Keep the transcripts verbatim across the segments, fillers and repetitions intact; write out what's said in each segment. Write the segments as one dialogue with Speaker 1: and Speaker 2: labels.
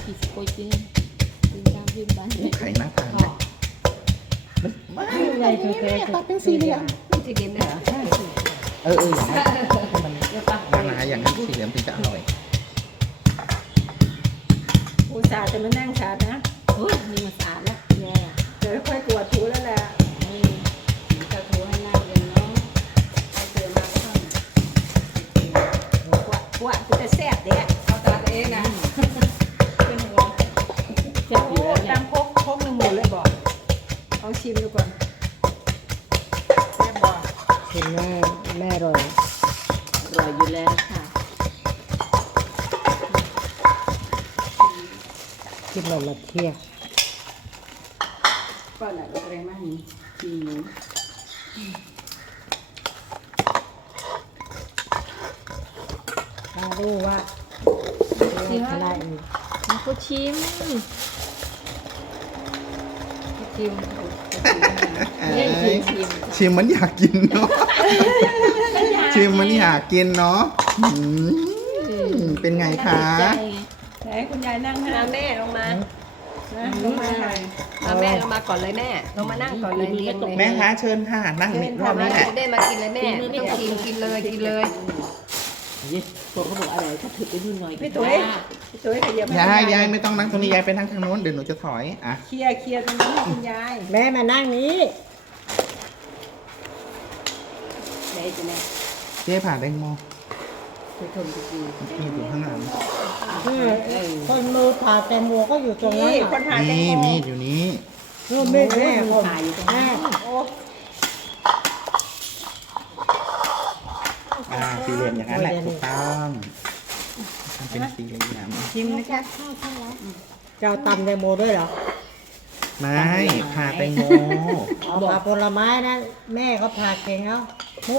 Speaker 1: กี่สิบคนจริงจริงตามพิมพ์บ้าน
Speaker 2: ไข่หน้าตาเนี่ยไม่อะไรคือแกตัดเป็นสี่เหลี่ยม
Speaker 3: สี่เหลี่ยมเลยเหรอใช่
Speaker 2: เออเอออย่างนั้นมันนานาอย่างนั้นสี่เหลี่ยมถึงจะอร่อย
Speaker 3: อุตส่าห์จะมานั่งชาร์จนะ
Speaker 1: โอ้ยมีมาสะอาดแล้วแย่
Speaker 3: เดี๋ยวค่อยกวาดถูแล้วแหละ
Speaker 1: จะถูให้หน้าเย็นเนาะไปเจอมาก็ต้อง
Speaker 3: กวาดกวาดจะแซ่บเด็กเอาตาตัวเองนะเป็นหัว
Speaker 1: เจ็บ
Speaker 3: โอ้
Speaker 1: อยู่แล้วเนี่ย
Speaker 3: ตามพกพกหนึ่งหมดเลยบอกเอาชิมดูก่อนแซ่บบอก
Speaker 4: เห็นแม่แม่อร่อย
Speaker 1: อร่อยอยู่แล้วค่ะ
Speaker 4: กินหน่อมาเที่ยว
Speaker 1: ก็หนักอะไรมากนี่จริง
Speaker 4: ถ้ารู้ว่าอะไรอีก
Speaker 1: มันก็ชิมชิมเนี่ยชิมชิม
Speaker 2: ชิมมันอยากกินเนาะชิมมันอยากกินเนาะอืมเป็นไงคะ
Speaker 3: ไหนคุณยายนั่งนะ
Speaker 5: มาแม่ลงมา
Speaker 3: นะลงมาถ่าย
Speaker 5: มาแม่ลงมาก่อนเลยแม่ ลงมานั่งก่อนเลยเรียงเลย
Speaker 2: แม่คะเชิญค่ะนั่งนี่รอบนี้แหละ
Speaker 5: ได้มากินเลยแม่ไม่ต้องกินกินเลยกินเลย
Speaker 1: พวกเขาบอกอะไรถ้าถือไปนู่นหน่อย
Speaker 3: พี่ตุ้ยพี่ตุ้ยขยับ
Speaker 2: ยายยายไม่ต้องนั่งตรงนี้ยายไปนั่งทางโน้นเดี๋ยวหนูจะถอยอ่ะ
Speaker 3: เคลียร์เคลียร์ตรงนี้ให้คุณยาย
Speaker 4: แม่มานั่งนี้
Speaker 1: ไหนจะไหน
Speaker 2: เจ๊ผ่าแตงโม
Speaker 1: จะทนจะกิน
Speaker 2: มีอยู่ข้างหลัง
Speaker 4: คนมือผ่าแตงโมก็อยู่ตรงนั้น
Speaker 3: นี่คนถ่ายแตง
Speaker 2: นี่
Speaker 3: โม
Speaker 2: มีดอยู่นี้
Speaker 4: รูปแม่แม่คน
Speaker 1: ถ่ายอยู่ตรง
Speaker 4: แม่
Speaker 1: นั้น
Speaker 3: โอ้
Speaker 2: อ่าสี่เหลี่ยมอย่างนั้นแหละถูกต้องทำเป็นสี่เหลี่ยม
Speaker 3: ชิมนะคะ
Speaker 4: เจ้าตำแตงโมด้วยเหรอ
Speaker 2: ไม่ผ่าแตงโม
Speaker 4: เอาผ่าผลไม้นะแม่เขาผ่าเก่งแล้วมุก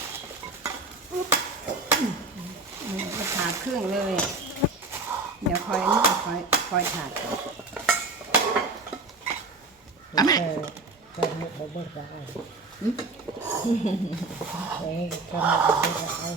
Speaker 3: ก็ถาดครึ่งเลย เดี๋ยวคอยนี่คอยคอยถาด
Speaker 4: เออก็มุกเขาเบิกได้เอ้ยก็มุกเขาเบิกได้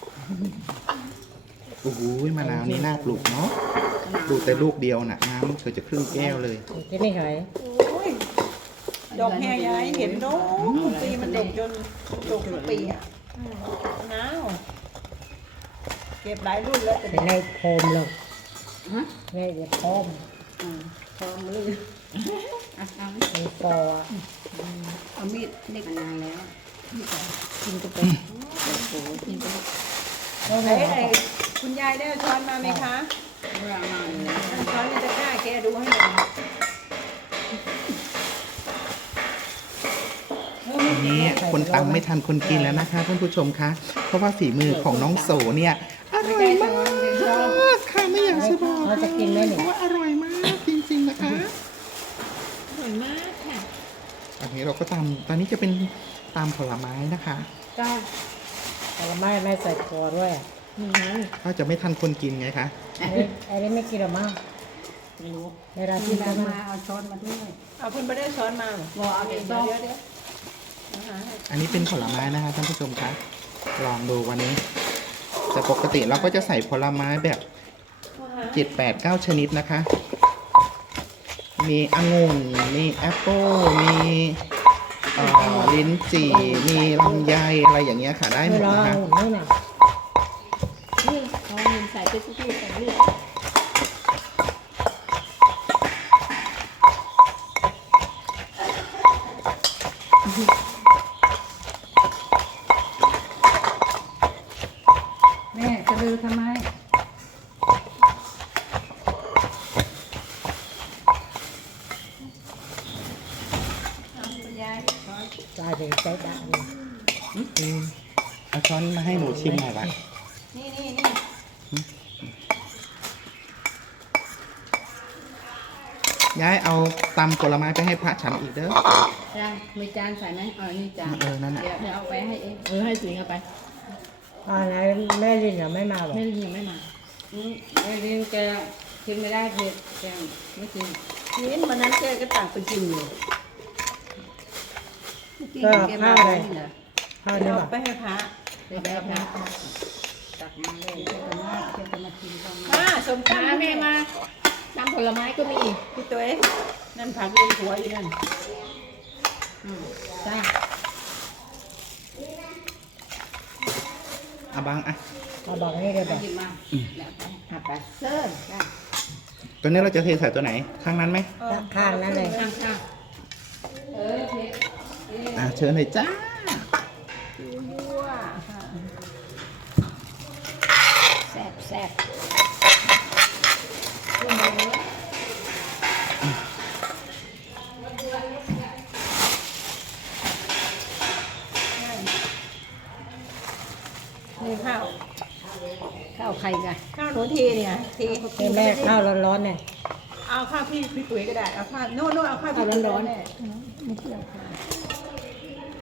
Speaker 2: โอ้โหมะนาวนี่น่าปลูกเนาะปลูกแต่ลูกเดียวน่ะน้ำเธอจะครึ่งแก้วเลย
Speaker 4: กินไม่หาย
Speaker 3: โอ้ยดอกแฮยายเห็นดอกทุกปีมันดกจนดกทุกปีอ่ะน้าวเก็บหลายรุ่นแล้วแต่
Speaker 4: เป็น
Speaker 3: เด็ก
Speaker 4: ในโพมเลยแม่จะโพม
Speaker 3: พร้อมเลย
Speaker 4: มีฟออ่ะ
Speaker 3: เอามีดเด็กนานแล้ว
Speaker 1: กินก็ไปโอ้โหกินก็ไป
Speaker 3: ไหนไหนคุณยายได้เอาช้อนมาไหมคะ
Speaker 1: เมื่อมาเลย
Speaker 3: เอาช้อนในตะกร้าแกดูให้หน่อย
Speaker 2: อันนี้คนตำไม่ทันคนกินแล้วนะคะท่านผู้ชมคะเพราะว่าฝีมือของน้องโสเนี่ยอร่อยมากค่ะไม่อยากจะบอก
Speaker 4: เราจะกินไหมหนู
Speaker 2: ว่าอร่อยมากจริงๆนะคะ
Speaker 1: อร่อยมากค่ะ
Speaker 2: อันนี้เราก็ตำตอนนี้จะเป็นตำผลไม้นะคะ
Speaker 1: จ้า
Speaker 4: ผลไม้แม่ใส่คอด้วย
Speaker 1: หนึ่งนั้น
Speaker 2: ก็จะไม่ทันคนกินไงคะ
Speaker 4: อันนี้อันนี้ไม่กินหรอมั้ง
Speaker 1: ไม่รู้
Speaker 4: เวลาที่ทำมา
Speaker 3: เอาช้อนมาด้วยเอาคุณไปได้ช้อนมาเหรอ
Speaker 1: บอกเอาไป
Speaker 3: เดี๋
Speaker 1: ต้
Speaker 3: ยว
Speaker 1: ม
Speaker 3: เดี๋ยวเดี๋ยวเอาหาให้
Speaker 2: อันนี้เป็นผลไม้นะคะท่านผู้ชมคะลองดูวันนี้แต่ปกติเราก็จะใส่ผลไม้แบบเจ็ดแปดเก้าชนิดนะคะ มีองุ่นมีแอปเปิ้ลมีเอ่อลิ้นจี่มีลำไยอะไรอย่างเงี้ยค่ะได้หม
Speaker 4: ไม่
Speaker 2: ด
Speaker 4: รอ
Speaker 2: นะคะ
Speaker 4: หุ่นนี่น่ะ
Speaker 1: นี่เอาเงินใส่ไปทุกที่ใส่นี่
Speaker 3: แม่จะลือทำไม
Speaker 4: ตายถึงใจด่าเลย
Speaker 2: อืมเอาช้อนมาให้หนูชิมหน่อยละ
Speaker 3: นี่นี่นี่
Speaker 2: ย้ายเอาตำผลไม้ไปให้พระฉันอีกเด้อ
Speaker 1: จ้ามีจานใส่ไหมเออนี่จาน
Speaker 2: เออนั่นน่ะ
Speaker 1: เดี๋ยวเอาไปให้เองเออให้สิงเอาไป
Speaker 4: อ่าไหนแม่ลินเหรอไม่มาหรอ
Speaker 1: แม่ลิงยังไม่มาอืมแม่ลิงแกกินไม่ได้เผ็ดแกไม่กิน
Speaker 3: นี่วันนั้นแกก็ตักไปกินอยู่
Speaker 4: ก็ข้าวอะไรข้าว
Speaker 3: เดี๋
Speaker 4: นี่
Speaker 3: ยว
Speaker 4: หรอ
Speaker 3: ไปให้พระ
Speaker 1: เดี๋ยวแบบนะตักมาเลย
Speaker 3: มาสม
Speaker 1: มา
Speaker 3: ตำ
Speaker 1: แม่มาต
Speaker 5: ำผลไม้ก็มี
Speaker 3: พี่ตัวเองนั่นผักเลี้ยงหัวอยู่นั่น
Speaker 5: จ้า
Speaker 2: เอาบางอ่ะ
Speaker 4: มาบอกนี่เดี๋ยวบอก
Speaker 1: หยิบมา
Speaker 5: หักไปเซิร์จ้า
Speaker 2: ตัวนี้เราจะเทใส่ตัวไหน ข้างนั้นไหม
Speaker 4: ข้างนั้นเลย
Speaker 1: ข้างข้างเออเผ็ด
Speaker 2: อ่ะเชิญเลยจ้า
Speaker 3: ยั่วค่ะ
Speaker 5: แซ่บแซ่บ
Speaker 3: นี่ข้าว
Speaker 5: ข้าวไข่กัน
Speaker 3: ข้าวหนูทีเนี่ยที
Speaker 4: ให้แม่ข้าวร้อนๆเนี่ย
Speaker 3: เอาข้าวพี่พี่ตุ๋ยก็ได้เอาข้าวโน่นโน่นเอาข้าวพี่ตุ๋ยร้อนๆเนี่ย
Speaker 5: ไม่เกี่ยวค่ะ